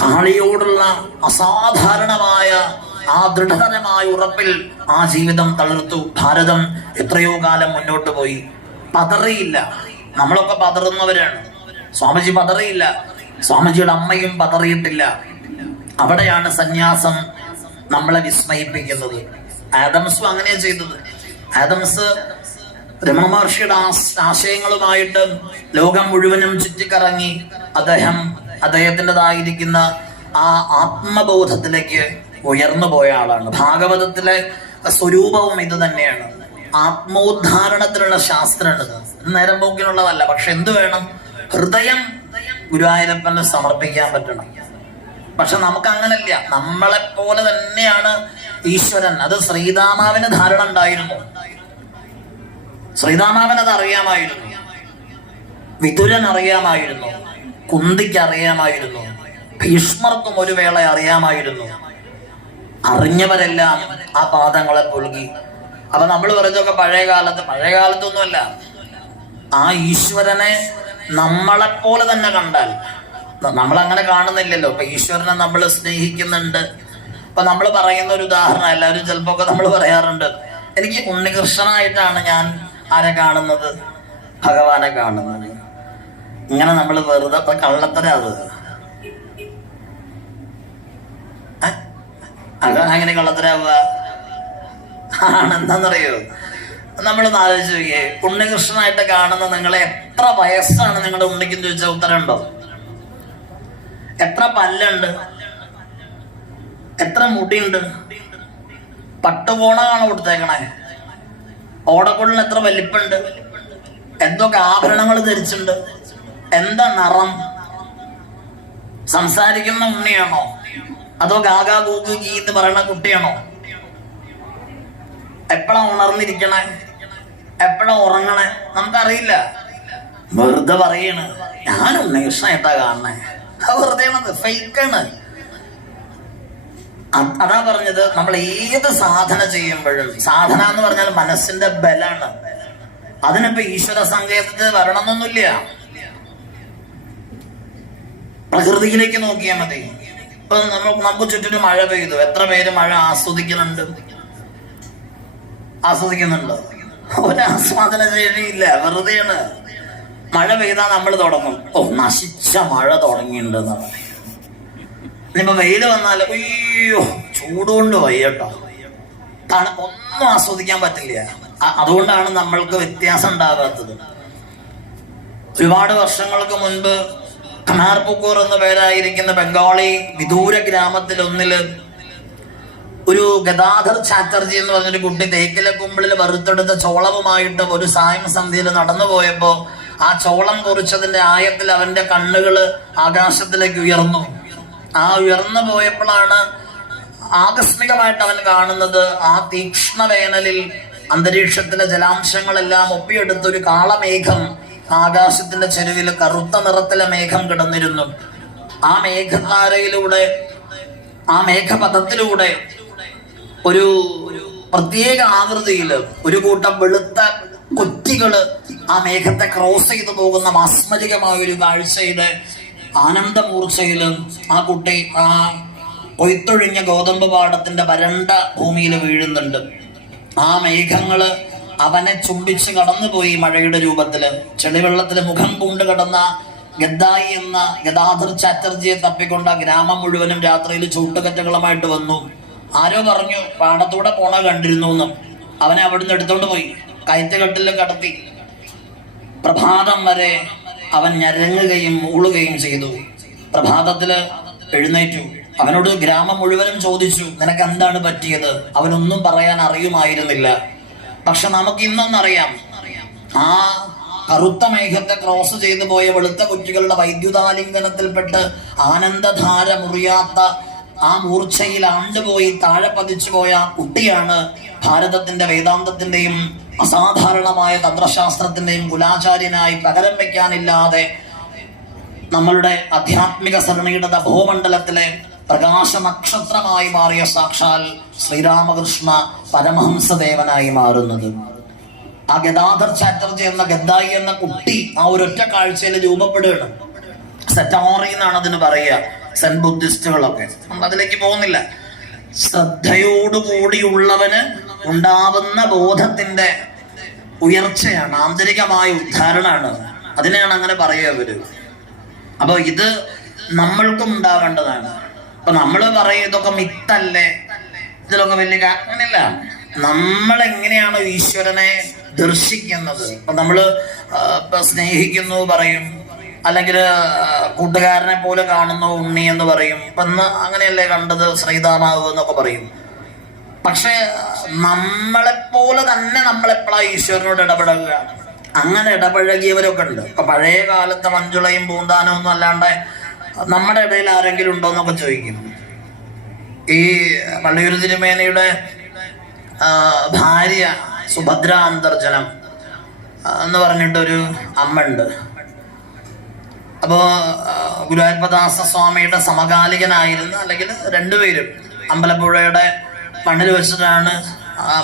കാളിയോടുള്ള അസാധാരണമായ ആ ദൃഢതരമായ ഉറപ്പിൽ ആ ജീവിതം തളർത്തു. ഭാരതം എത്രയോ കാലം മുന്നോട്ട് പോയി. പതറിയില്ല. നമ്മളൊക്കെ പതറുന്നവരാണ്. സ്വാമിജി പതറിയില്ല. സ്വാമിജിയുടെ അമ്മയും പതറിയിട്ടില്ല. അവിടെയാണ് സന്യാസം നമ്മളെ വിസ്മയിപ്പിക്കുന്നത്. ആദംസും അങ്ങനെയാ ചെയ്തത്. ആദംസ് രമണ മഹർഷിയുടെ ആശയങ്ങളുമായിട്ട് ലോകം മുഴുവനും ചുറ്റിക്കറങ്ങി അദ്ദേഹത്തിൻ്റെതായിരിക്കുന്ന ആ ആത്മബോധത്തിലേക്ക് ഉയർന്നു പോയ ആളാണ്. ഭാഗവതത്തിലെ സ്വരൂപവും ഇത് തന്നെയാണ്. ആത്മോദ്ധാരണത്തിനുള്ള ശാസ്ത്രമാണിത്. നേരം പോക്കിനുള്ളതല്ല. പക്ഷെ എന്ത് വേണം? ഹൃദയം ഗുരുവായൂരപ്പന് സമർപ്പിക്കാൻ പറ്റണം. പക്ഷെ നമുക്ക് അങ്ങനല്ല. നമ്മളെപ്പോലെ തന്നെയാണ് ഈശ്വരൻ. അത് ശ്രീരാമാവിന് ധാരണ ഉണ്ടായിരുന്നു. ശ്രീരാമാവൻ അത് അറിയാമായിരുന്നു. വിതുരൻ അറിയാമായിരുന്നു. കുന്തിക്ക് അറിയാമായിരുന്നു. ഭീഷ്മർക്കും ഒരു വേള അറിയാമായിരുന്നു. അറിഞ്ഞവരെല്ലാം ആ പാദങ്ങളെ പുൽകി. അപ്പൊ നമ്മൾ പറഞ്ഞൊക്കെ പഴയ കാലത്തൊന്നുമല്ല. ആ ഈശ്വരനെ നമ്മളെപ്പോലെ തന്നെ കണ്ടാൽ, നമ്മളങ്ങനെ കാണുന്നില്ലല്ലോ. ഇപ്പൊ ഈശ്വരനെ നമ്മൾ സ്നേഹിക്കുന്നുണ്ട്. ഇപ്പൊ നമ്മൾ പറയുന്ന ഒരു ഉദാഹരണം, എല്ലാവരും ചിലപ്പോ ഒക്കെ നമ്മൾ പറയാറുണ്ട്, എനിക്ക് ഉണ്ണികൃഷ്ണനായിട്ടാണ് ഞാൻ ആരെ കാണുന്നത്? ഭഗവാനെ കാണുന്നത്. ഇങ്ങനെ നമ്മൾ വെറുതെ കള്ളത്തരാത്. അങ്ങനെ കള്ളത്തരാവുക ആണെന്താന്നറിയോ? നമ്മളൊന്ന് ആലോചിച്ച് നോക്കിയേ. ഉണ്ണികൃഷ്ണനായിട്ട് കാണുന്ന നിങ്ങളെ എത്ര വയസ്സാണ് നിങ്ങളുടെ ഉണ്ണിക്കെന്ന് ചോദിച്ചാൽ ഉത്തരമുണ്ടോ? എത്ര പല്ലുണ്ട്? എത്ര മുടിയുണ്ട്? പട്ടുപോണാണോ കൊടുത്തേക്കണേ? ഓടക്കുള്ളിന് എത്ര വലിപ്പുണ്ട്? എന്തൊക്കെ ആഭരണങ്ങൾ ധരിച്ചിട്ടുണ്ട്? എന്താ നിറം? സംസാരിക്കുന്ന ഉണ്ണിയാണോ അതോ ഗാഗാ ഗൂഗു ഗീ എന്ന് പറയുന്ന കുട്ടിയാണോ? എപ്പോഴാ ഉണർന്നിരിക്കണേ, എപ്പോഴാ ഉറങ്ങണേ നമുക്കറിയില്ല. വെറുതെ പറയണ് ഞാൻ ഉണ്ണികൃഷ്ണനായിട്ടാ കാണണേ. അത് വെറുതെ ഫേക്കാണ്. അതാ പറഞ്ഞത്, നമ്മൾ ഏത് സാധന ചെയ്യുമ്പോഴും, സാധന എന്ന് പറഞ്ഞാൽ മനസ്സിന്റെ ബലാണ്. അതിനിപ്പോ ഈശ്വര സങ്കേതത്തിൽ വരണമെന്നൊന്നുമില്ല. പ്രകൃതിയിലേക്ക് നോക്കിയാൽ മതി. ഇപ്പൊ നമുക്ക് ചുറ്റിനും മഴ പെയ്തു, എത്ര പേര് മഴ ആസ്വദിക്കുന്നുണ്ടോ? ഒരാസ്വാദന ശേഷിയില്ല, വെറുതെയാണ്. മഴ പെയ്താൽ നമ്മൾ തുടങ്ങും, ഓ നശിച്ച മഴ തുടങ്ങിയിട്ടുണ്ടെന്ന്. ഇനിയിപ്പോ വെയില് വന്നാല് അയ്യോ ചൂടുകൊണ്ട് വയ്യട്ടോ, ഒന്നും ആസ്വദിക്കാൻ പറ്റില്ല. അതുകൊണ്ടാണ് നമ്മൾക്ക് വ്യത്യാസം ഉണ്ടാകാത്തത്. ഒരുപാട് വർഷങ്ങൾക്ക് മുൻപ് ഖനാർപുക്കൂർ എന്ന പേരായിരിക്കുന്ന ബംഗാളി വിദൂര ഗ്രാമത്തിൽ ഒന്നില് ഒരു ഗദാധർ ചാറ്റർജി എന്ന് പറഞ്ഞൊരു കുട്ടി തേക്കിലക്കുമ്പിളിൽ വറുത്തെടുത്ത ചോളവുമായിട്ട് ഒരു സായം സന്ധ്യയിൽ നടന്നു പോയപ്പോ ആ ചോളം കുറിച്ചതിന്റെ ആയത്തിൽ അവന്റെ കണ്ണുകള് ആകാശത്തിലേക്ക് ഉയർന്നു. ആ ഉയർന്നു പോയപ്പോഴാണ് ആകസ്മികമായിട്ട് അവൻ കാണുന്നത്, ആ തീക്ഷ്ണ വേനലിൽ അന്തരീക്ഷത്തിലെ ജലാംശങ്ങളെല്ലാം ഒപ്പിയെടുത്തൊരു കാളമേഘം ആകാശത്തിന്റെ ചെരുവിൽ കറുത്ത നിറത്തിലെ മേഘം കിടന്നിരുന്നു. ആ മേഘധാരയിലൂടെ, ആ മേഘപഥത്തിലൂടെ ഒരു പ്രത്യേക ആകൃതിയില് ഒരു കൂട്ടം വെളുത്ത കുറ്റികള് ആ മേഘത്തെ ക്രോസ് ചെയ്തു പോകുന്ന മാസ്മരികമായ ഒരു കാഴ്ചയുടെ ആനന്ദമൂർച്ചയില് ആ കുട്ടി ആ കൊയ്ത്തൊഴിഞ്ഞ ഗോതമ്പ് പാടത്തിന്റെ വരണ്ട ഭൂമിയിൽ വീഴുന്നുണ്ട്. ആ മേഘങ്ങള് അവനെ ചുംബിച്ച് കടന്നുപോയി മഴയുടെ രൂപത്തില്. ചെളിവെള്ളത്തില് മുഖം പൂണ്ട് കിടന്ന ഗദ്ദായി എന്ന ഗദാധർ ചാറ്റർജിയെ തപ്പിക്കൊണ്ട് ആ ഗ്രാമം മുഴുവനും രാത്രിയിൽ ചൂട്ടുകറ്റകളുമായിട്ട് വന്നു. ആരോ പറഞ്ഞു പാടത്തൂടെ പോണ കണ്ടിരുന്നു എന്ന്. അവനെ അവിടുന്ന് എടുത്തോണ്ട് പോയി കയറ്റുകെട്ടിൽ കടത്തി. പ്രഭാതം വരെ അവൻ ഞരങ്ങുകയും ഊളുകയും ചെയ്തു. പ്രഭാതത്തില് എഴുന്നേറ്റു. അവനോട് ഗ്രാമം മുഴുവനും ചോദിച്ചു, നിനക്ക് എന്താണ് പറ്റിയത്? അവനൊന്നും പറയാൻ അറിയുമായിരുന്നില്ല. പക്ഷെ നമുക്ക് ഇന്നൊന്നറിയാം, ആ കറുത്ത മേഘത്തെ ക്രോസ് ചെയ്തു പോയ വെളുത്ത കുറ്റികളുടെ വൈദ്യുതാലിംഗനത്തിൽപ്പെട്ട് ആനന്ദധാര മുറിയാത്ത ആ മൂർച്ചയിൽ ആണ്ടുപോയി താഴെ പതിച്ചു പോയ കുട്ടിയാണ് ഭാരതത്തിന്റെ വേദാന്തത്തിന്റെയും അസാധാരണമായ തന്ത്രശാസ്ത്രത്തിന്റെയും കുലാചാര്യനായി പകരം വയ്ക്കാനില്ലാതെ നമ്മളുടെ ആധ്യാത്മിക സരണിയുടെ ഭൂമണ്ഡലത്തിലെ പ്രകാശ നക്ഷത്രമായി മാറിയ സാക്ഷാൽ ശ്രീരാമകൃഷ്ണ പരമഹംസദേവനായി മാറുന്നത്. ആ ഗദാധർ ചാറ്റർജി എന്ന ഗദ്ദായി എന്ന കുട്ടി ആ ഒരൊറ്റ കാഴ്ചയിൽ രൂപപ്പെടുകയാണ്. സെറ്റാറി എന്നാണ് അതിന് പറയുക, സെൻ ബുദ്ധിസ്റ്റുകളൊക്കെ. നമ്മൾ അതിലേക്ക് പോകുന്നില്ല. ശ്രദ്ധയോടുകൂടിയുള്ളവന് ഉണ്ടാവുന്ന ബോധത്തിന്റെ ഉയർച്ചയാണ്, ആന്തരികമായ ഉദ്ധാരണമാണ്. അതിനെയാണ് അങ്ങനെ പറയുക അവര്. അപ്പൊ ഇത് നമ്മൾക്കും ഉണ്ടാവേണ്ടതാണ്. അപ്പൊ നമ്മള് പറയും ഇതൊക്കെ മിത്തല്ലേ, ഇതിലൊക്കെ വലിയ അങ്ങനെയല്ല. നമ്മൾ എങ്ങനെയാണ് ഈശ്വരനെ ദർശിക്കുന്നത്? ഇപ്പൊ നമ്മള് സ്നേഹിക്കുന്നു പറയും, അല്ലെങ്കിൽ കൂട്ടുകാരനെ പോലെ കാണുന്നു ഉണ്ണി എന്ന് പറയും. ഇപ്പൊ ഇന്ന് അങ്ങനെയല്ലേ കണ്ടത് ശ്രീതാമാവ് എന്നൊക്കെ പറയും. പക്ഷെ നമ്മളെപ്പോലെ തന്നെ നമ്മളെപ്പോഴാ ഈശ്വരനോട് ഇടപെടുക? അങ്ങനെ ഇടപഴകിയവരൊക്കെ ഉണ്ട്. ഇപ്പൊ പഴയ കാലത്തെ മഞ്ജുളയും പൂന്താനവും ഒന്നും അല്ലാണ്ട് നമ്മുടെ ഇടയിൽ ആരെങ്കിലും ഉണ്ടോ എന്നൊക്കെ ചോദിക്കും. ഈ വള്ളിയൂർ തിരുമേനിയുടെ ഭാര്യ സുഭദ്ര അന്തർജനം എന്ന് പറഞ്ഞിട്ടൊരു അമ്മ ഉണ്ട്. അപ്പോ ഗുരുവായൂരപ്പദാസ സ്വാമിയുടെ സമകാലികനായിരുന്ന, അല്ലെങ്കിൽ രണ്ടുപേരും അമ്പലപ്പുഴയുടെ മണ്ണിൽ വെച്ചിട്ടാണ്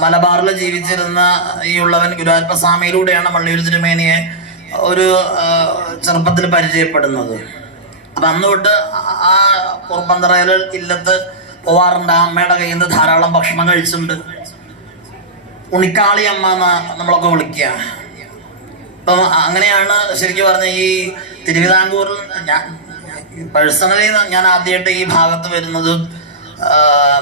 മലബാറിൽ ജീവിച്ചിരുന്ന ഈ ഉള്ളവൻ ഗുരുവായൂരപ്പ സ്വാമിയിലൂടെയാണ് വള്ളിയൂർ തിരുമേനിയെ ഒരു ചെറുപ്പത്തിൽ പരിചയപ്പെടുന്നത്. അപ്പൊ അന്ന് തൊട്ട് ആ കുറുപ്പന്തറയിൽ ഇല്ലത്ത് പോവാറുണ്ട്. ആ അമ്മയുടെ കയ്യിൽ നിന്ന് ധാരാളം ഭക്ഷണം കഴിച്ചിട്ടുണ്ട്. ഉണിക്കാളി അമ്മ എന്ന് നമ്മളൊക്കെ വിളിക്കുക. അപ്പം അങ്ങനെയാണ് ശരിക്കും പറഞ്ഞ ഈ തിരുവിതാംകൂറിൽ പേഴ്സണലി ഞാൻ ആദ്യമായിട്ട് ഈ ഭാഗത്ത് വരുന്നത്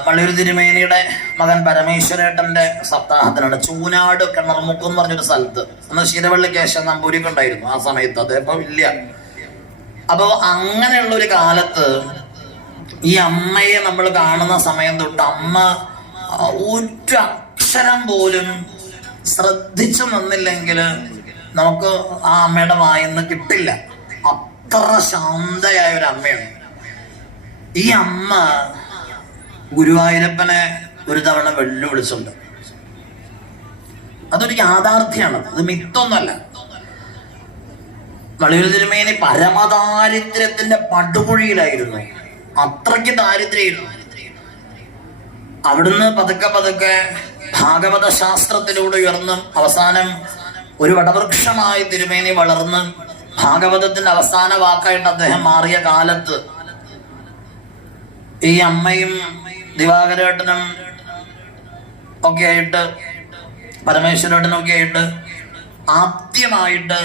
വള്ളിയൂർ തിരുമേനിയുടെ മകൻ പരമേശ്വരേട്ടന്റെ സപ്താഹത്തിനാണ്. ചൂനാട് കിണർമുക്ക് എന്ന് പറഞ്ഞൊരു സ്ഥലത്ത് അന്ന് ശിരവള്ളി കേശവൻ നമ്പൂരിയൊക്കെ ഉണ്ടായിരുന്നു ആ സമയത്ത്. അതേപ്പം ഇല്ല. അപ്പൊ അങ്ങനെയുള്ള ഒരു കാലത്ത് ഈ അമ്മയെ നമ്മൾ കാണുന്ന സമയം തൊട്ട് അമ്മ ഒരു അക്ഷരം പോലും ശ്രദ്ധിച്ചു നിന്നില്ലെങ്കിൽ നമുക്ക് ആ അമ്മയുടെ വായിന്ന് കിട്ടില്ല. അത്ര ശാന്തയായ ഒരു അമ്മയാണ് ഈ അമ്മ. ഗുരുവായൂരപ്പനെ ഒരു തവണ വെല്ലുവിളിച്ചുണ്ട്. അതൊരു യാഥാർത്ഥ്യമാണ്, അത് മിത്തൊന്നല്ല. വള്ളിയൂർ തിരുമേനി പരമദാരിദ്ര്യത്തിന്റെ പടുകുഴിയിലായിരുന്നു. അത്രയ്ക്ക് ദാരിദ്ര്യമായിരുന്നു. അവിടുന്ന് പതുക്കെ പതുക്കെ ഭാഗവത ശാസ്ത്രത്തിലൂടെ ഉയർന്ന് അവസാനം ഒരു വടവൃക്ഷമായി തിരുമേനി വളർന്ന് ഭാഗവതത്തിന്റെ അവസാന വാക്കായിട്ട് അദ്ദേഹം മാറിയ കാലത്ത് ഈ അമ്മയും ദിവാകരേട്ടനും ഒക്കെ ആയിട്ട് പരമേശ്വരേട്ടനും ഒക്കെ ആയിട്ട് ആദ്യമായിട്ട്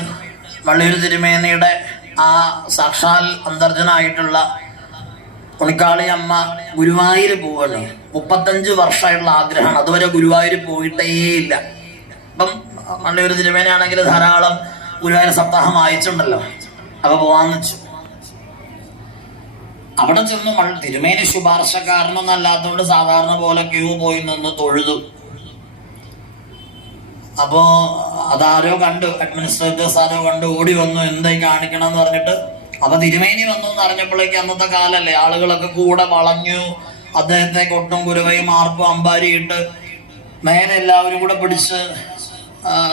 വള്ളിയൂർ തിരുമേനിയുടെ ആ സാക്ഷാൽ അന്തർജനായിട്ടുള്ള ഉണിക്കാളി അമ്മ ഗുരുവായൂർ പോവാണ്. 35 വർഷമായിട്ടുള്ള ആഗ്രഹമാണ്. അതുവരെ ഗുരുവായൂർ പോയിട്ടേ ഇല്ല. അപ്പം വള്ളിയൂർ തിരുമേനിയാണെങ്കിൽ ധാരാളം ഗുരുവായൂർ സപ്താഹം വായിച്ചിട്ടുണ്ടല്ലോ. അപ്പൊ പോവാന്ന് വെച്ചു. അവിടെ ചെന്ന് തിരുമേനി ശുപാർശക്കാരനൊന്നും അല്ലാത്തതുകൊണ്ട് സാധാരണ പോലെ ക്യൂ പോയി നിന്ന് തൊഴുതു. അപ്പോ അതാരോ കണ്ടു, അഡ്മിനിസ്ട്രേറ്റേഴ്സ് ആരോ കണ്ടു, ഓടി വന്നു എന്തായി കാണിക്കണം എന്ന് പറഞ്ഞിട്ട്. അപ്പൊ തിരുമേനി വന്നു എന്ന് അറിഞ്ഞപ്പോഴേക്ക് അന്നത്തെ കാലല്ലേ, ആളുകളൊക്കെ കൂടെ വളഞ്ഞു അദ്ദേഹത്തെ കൊട്ടും കുരുവയും ആർപ്പും അമ്പാരിയിട്ട് മേലെ എല്ലാവരും കൂടെ പിടിച്ച്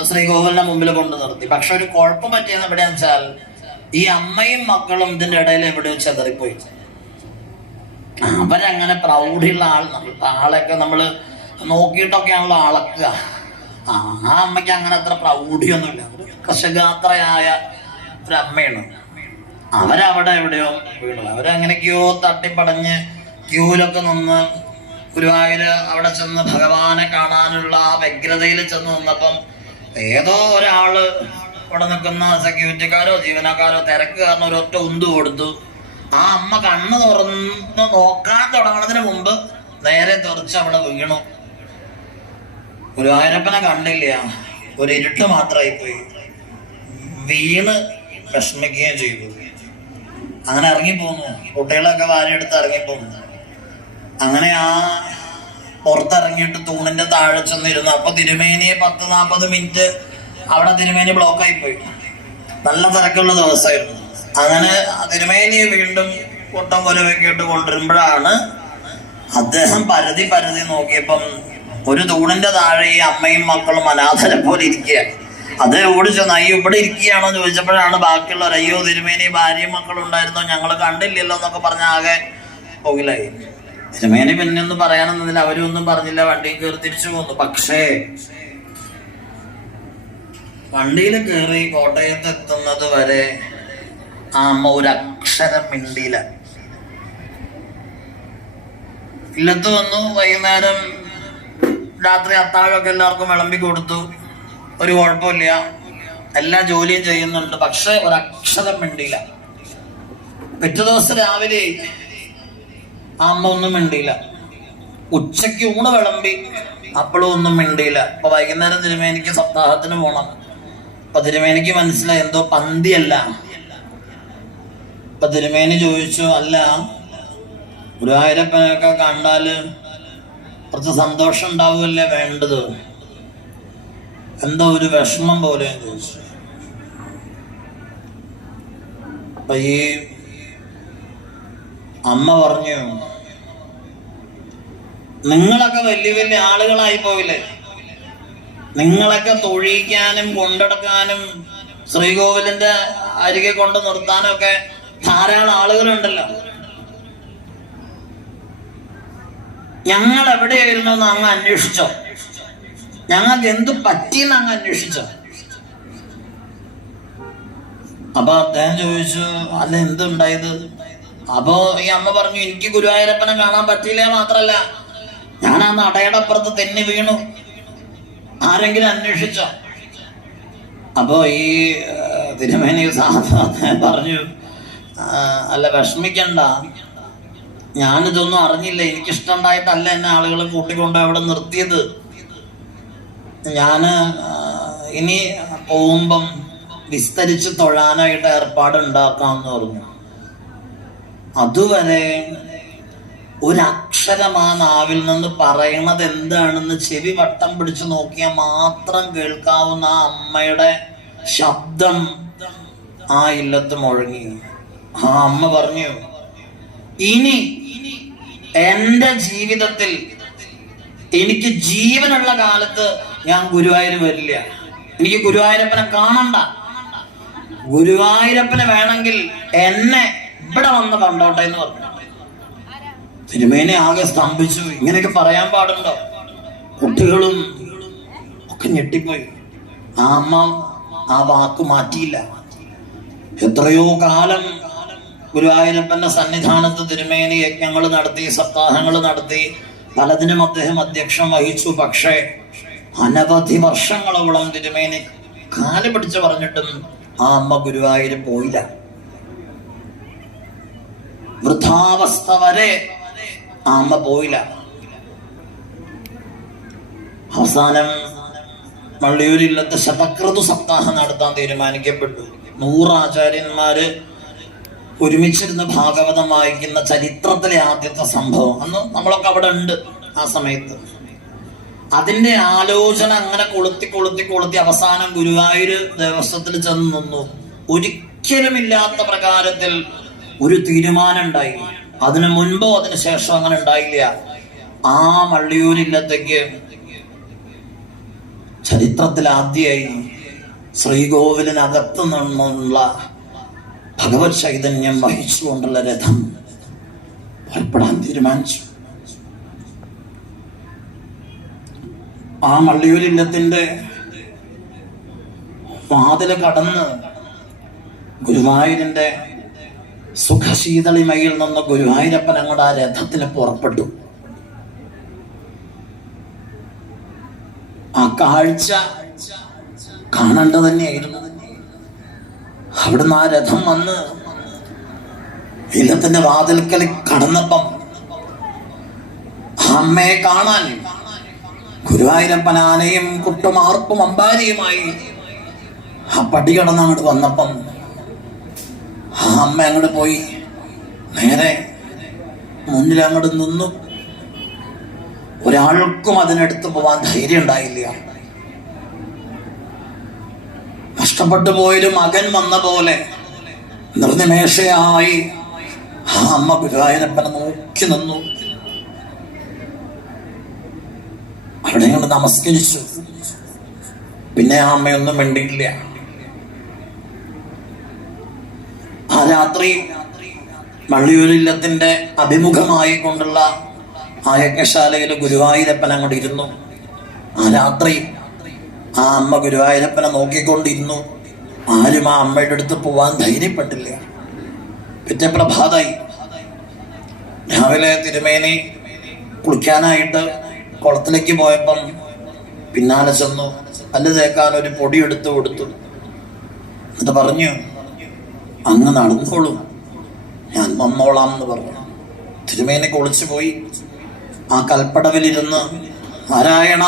ശ്രീകോവിലിന്റെ മുമ്പിൽ കൊണ്ടു നിർത്തി. പക്ഷെ ഒരു കുഴപ്പം പറ്റിയെന്ന് എവിടെയാന്ന് വെച്ചാൽ ഈ അമ്മയും മക്കളും ഇതിന്റെ ഇടയിൽ എവിടെയോ ചെതറിപ്പോയി. അവരങ്ങനെ പ്രൗഢിയുള്ള ആളെയൊക്കെ നമ്മള് നോക്കിയിട്ടൊക്കെയാണല്ലോ അളക്കുക. ആ അമ്മയ്ക്ക് അങ്ങനെ അത്ര പ്രൗഢിയൊന്നുമില്ല. കശഗാത്രയായ ഒരു അമ്മയാണ്. അവരവിടെ എവിടെയോ വീണു. അവരെങ്ങനെയൊക്കെയോ തട്ടിപ്പടഞ്ഞ് ക്യൂലൊക്കെ നിന്ന് ഗുരുവായൂര് അവിടെ ചെന്ന് ഭഗവാനെ കാണാനുള്ള ആ വ്യഗ്രതയിൽ ചെന്ന് നിന്നപ്പം ഏതോ ഒരാള് ഇവിടെ നിൽക്കുന്ന സെക്യൂരിറ്റിക്കാരോ ജീവനക്കാരോ തിരക്ക് കാരണം ഒരൊറ്റ ഉന്ത് കൊടുത്തു. ആ അമ്മ കണ്ണ് തുറന്ന് നോക്കാൻ തുടങ്ങുന്നതിന് മുമ്പ് നേരെ തെറിച്ച് അവിടെ വീണു. ഗുരുവായൂരപ്പനെ കണ്ടില്ല, ഒരു ഇരുട്ട് മാത്രമായി പോയി. വീണ് വിഷമിക്കുകയും ചെയ്തു. അങ്ങനെ ഇറങ്ങിപ്പോന്നു. കുട്ടികളൊക്കെ വാരിയെടുത്ത് ഇറങ്ങിപ്പോന്നു. അങ്ങനെ ആ പുറത്തിറങ്ങിയിട്ട് തൂണിന്റെ താഴെ ചെന്നിരുന്നു. അപ്പൊ തിരുമേനിയെ 10-40 മിനിറ്റ് അവിടെ തിരുമേനി ബ്ലോക്കായി പോയി. നല്ല തിരക്കുള്ള ദിവസമായിരുന്നു. അങ്ങനെ തിരുമേനിയെ വീണ്ടും കൂട്ടം കൊലവൊക്കെ ഇട്ട് കൊണ്ടുവരുമ്പോഴാണ് അദ്ദേഹം പരതി നോക്കിയപ്പം ഒരു തൂണിന്റെ താഴെ ഈ അമ്മയും മക്കളും അനാഥരെ പോലെ ഇരിക്കുക. അതേ ഓടി ചെന്ന് അയ്യോ ഇവിടെ ഇരിക്കുകയാണോ എന്ന് ചോദിച്ചപ്പോഴാണ് ബാക്കിയുള്ളവർ അയ്യോ തിരുമേനി ഭാര്യയും മക്കളും ഉണ്ടായിരുന്നോ, ഞങ്ങൾ കണ്ടില്ലല്ലോ എന്നൊക്കെ പറഞ്ഞ ആകെ പോകിലായി. തിരുമേനി പിന്നെ ഒന്നും പറയാനൊന്നുമില്ല, അവരും ഒന്നും പറഞ്ഞില്ല, വണ്ടിയിൽ കയറി തിരിച്ചു പോന്നു. പക്ഷേ വണ്ടിയിൽ കയറി കോട്ടയത്ത് എത്തുന്നത് വരെ ആ അമ്മ ഒരക്ഷരം മിണ്ടിയില്ല. ഇല്ലത്ത് വന്നു. വൈകുന്നേരം രാത്രി അത്താഴമൊക്കെ എല്ലാവർക്കും വിളമ്പി കൊടുത്തു. ഒരു കുഴപ്പമില്ല, എല്ലാ ജോലിയും ചെയ്യുന്നുണ്ട്. പക്ഷെ ഒരക്ഷരം മിണ്ടിയില്ല. പിറ്റേ ദിവസം രാവിലെ ആ അമ്മ ഒന്നും മിണ്ടിയില്ല. ഉച്ചയ്ക്ക് ഊണ് വിളമ്പി, അപ്പോഴും ഒന്നും മിണ്ടിയില്ല. അപ്പൊ വൈകുന്നേരം തിരുമേനിക്ക് സപ്താഹത്തിന് പോണം. അപ്പൊ തിരുമേനിക്ക് മനസ്സിലായി എന്തോ പന്തിയല്ല. അപ്പൊ തിരുമേനി ചോദിച്ചു, അല്ല ഗുരുവായൂരപ്പനൊക്കെ കണ്ടാല് കുറച്ച് സന്തോഷം ഉണ്ടാവുമല്ലേ വേണ്ടത്, എന്തോ ഒരു വിഷമം പോലെ ചോദിച്ചു. അപ്പൊ ഈ അമ്മ പറഞ്ഞു, നിങ്ങളൊക്കെ വലിയ വലിയ ആളുകളായി പോയില്ലേ, നിങ്ങളൊക്കെ തൊഴിക്കാനും കൊണ്ടെടുക്കാനും ശ്രീകോവിലിന്റെ അരികെ കൊണ്ട് നിർത്താനും ഒക്കെ ധാരാളം ആളുകളുണ്ടല്ലോ. ഞങ്ങൾ എവിടെയായിരുന്നു എന്ന് അങ്ങ് അന്വേഷിച്ചോ? ഞങ്ങൾക്ക് എന്ത് പറ്റിയെന്ന് അങ്ങ് അന്വേഷിച്ചോ? അപ്പൊ അദ്ദേഹം ചോദിച്ചു, അല്ല എന്തുണ്ടായത്? അപ്പോ ഈ അമ്മ പറഞ്ഞു, എനിക്ക് ഗുരുവായൂരപ്പനെ കാണാൻ പറ്റിയില്ല, മാത്രല്ല ഞാൻ ആ നടയുടെ അപ്പുറത്ത് തെന്നി വീണു. ആരെങ്കിലും അന്വേഷിച്ചോ? അപ്പോ ഈ തിരുമേനി പറഞ്ഞു, അല്ല വിഷമിക്കണ്ട, ഞാനിതൊന്നും അറിഞ്ഞില്ല, എനിക്കിഷ്ടമുണ്ടായിട്ടല്ല എന്നെ ആളുകൾ കൂട്ടിക്കൊണ്ട് അവിടെ നിർത്തിയത്. ഞാന് ഇനി പോകുമ്പം വിസ്തരിച്ച് തൊഴാനായിട്ട് ഏർപ്പാട് ഉണ്ടാക്കാമെന്ന് പറഞ്ഞു. അതുവരെ ഒരക്ഷരം ആ നാവിൽ നിന്ന് പറയണത് എന്താണെന്ന് ചെവി വട്ടം പിടിച്ച് നോക്കിയാൽ മാത്രം കേൾക്കാവുന്ന ആ അമ്മയുടെ ശബ്ദം ആ ഇല്ലത്ത് മുഴങ്ങി. ആ അമ്മ പറഞ്ഞു, ഇനി എന്റെ ജീവിതത്തിൽ എനിക്ക് ജീവനുള്ള കാലത്ത് ഞാൻ ഗുരുവായൂർ വരില്ല. എനിക്ക് ഗുരുവായൂരപ്പനെ കാണണ്ട. ഗുരുവായൂരപ്പനെ വേണമെങ്കിൽ എന്നെ ഇവിടെ വന്ന് കണ്ടോട്ടെ എന്ന് പറഞ്ഞു. തിരുമേനി ആകെ സ്തംഭിച്ചു. ഇങ്ങനെയൊക്കെ പറയാൻ പാടുണ്ടോ? കുട്ടികളും ഒക്കെ ഞെട്ടിപ്പോയി. ആ അമ്മ ആ വാക്ക് മാറ്റിയില്ല. എത്രയോ കാലം ഗുരുവായൂരപ്പന്റെ സന്നിധാനത്ത് തിരുമേനി യജ്ഞങ്ങൾ നടത്തി, സപ്താഹങ്ങൾ നടത്തി, പലതിനും അദ്ദേഹം അധ്യക്ഷം വഹിച്ചു. പക്ഷേ അനവധി വർഷങ്ങളോളം തിരുമേനി കാല് പിടിച്ച് പറഞ്ഞിട്ടും ആ അമ്മ ഗുരുവായൂർ പോയില്ല. വൃദ്ധാവസ്ഥ വരെ ആ അമ്മ പോയില്ല. അവസാനം വള്ളിയൂരില്ലത്തെ ശതക്രതു സപ്താഹം നടത്താൻ തീരുമാനിക്കപ്പെട്ടു. 100 ആചാര്യന്മാര് ഒരുമിച്ചിരുന്ന് ഭാഗവതം വായിക്കുന്ന ചരിത്രത്തിലെ ആദ്യത്തെ സംഭവം. അന്ന് നമ്മളൊക്കെ അവിടെ ഉണ്ട് ആ സമയത്ത്. അതിന്റെ ആലോചന അങ്ങനെ കൊളുത്തി അവസാനം ഗുരുവായൂർ ദേവസ്വത്തിൽ ചെന്ന് നിന്നു. ഒരിക്കലും ഇല്ലാത്ത പ്രകാരത്തിൽ ഒരു തീരുമാനം ഉണ്ടായി. അതിനു മുൻപോ അതിനു ശേഷം അങ്ങനെ ഉണ്ടായില്ല. ആ വള്ളിയൂരില്ലത്തേക്ക് ചരിത്രത്തിൽ ആദ്യമായി ശ്രീകോവിലിനകത്ത് നിന്നുള്ള ഭഗവത് ചൈതന്യം വഹിച്ചുകൊണ്ടുള്ള രഥം പുറപ്പെടാൻ തീരുമാനിച്ചു. ആ വള്ളിയൂരില്ലത്തിന്റെ വാതില് കടന്ന് ഗുരുവായൂരിന്റെ സുഖശീതളിമയിൽ നിന്ന് ഗുരുവായൂരപ്പൻ അങ്ങോട്ട് ആ രഥത്തിന് പുറപ്പെട്ടു. ആ കാഴ്ച കാണേണ്ടത് തന്നെയായിരുന്നു. അവിടുന്ന് ആ രഥം വന്ന് ഇല്ലത്തിന്റെ വാതിൽക്കൽ കടന്നപ്പം അമ്മയെ കാണാൻ ഗുരുവായൂരപ്പൻ ആനയും കുട്ടുമാർപ്പും അമ്പാരിയുമായി ആ പടി കടന്ന് അങ്ങോട്ട് വന്നപ്പം ആ അമ്മ അങ്ങോട്ട് പോയി നേരെ മുന്നിൽ അങ്ങോട്ട് നിന്നു. ഒരാൾക്കും അതിനടുത്ത് പോവാൻ ധൈര്യം ഉണ്ടായില്ല. നഷ്ടപ്പെട്ടു പോയൊരു മകൻ വന്ന പോലെ നിർനിമേഷയായി ആ അമ്മ ഗുരുവായൂരപ്പനെ നോക്കി നിന്നു. അവിടെ കൊണ്ട് നമസ്കരിച്ചു. പിന്നെ ആ അമ്മയൊന്നും മിണ്ടിയില്ല. ആ രാത്രി വള്ളിയൂരില്ലത്തിന്റെ അഭിമുഖമായി കൊണ്ടുള്ള ആ യജ്ഞശാലയിൽ ഗുരുവായൂരപ്പൻ അങ്ങോട്ട് ഇരുന്നു. ആ രാത്രി ആ അമ്മ ഗുരുവായൂരപ്പനെ നോക്കിക്കൊണ്ടിരുന്നു. ആരും ആ അമ്മയുടെ അടുത്ത് പോവാൻ ധൈര്യപ്പെട്ടില്ല. പിറ്റേ പ്രഭാതായി. രാവിലെ തിരുമേനി കുളിക്കാനായിട്ട് കുളത്തിലേക്ക് പോയപ്പം പിന്നാലെ ചെന്നു. പല്ല് തേക്കാൻ ഒരു പൊടി എടുത്തു കൊടുത്തു. എന്നിട്ട് പറഞ്ഞു, അങ്ങ് നടന്നോളൂ, ഞാൻ വന്നോളാം എന്ന് പറഞ്ഞു. തിരുമേനി കുളിച്ചു പോയി. ആ കൽപ്പടവിലിരുന്ന് നാരായണ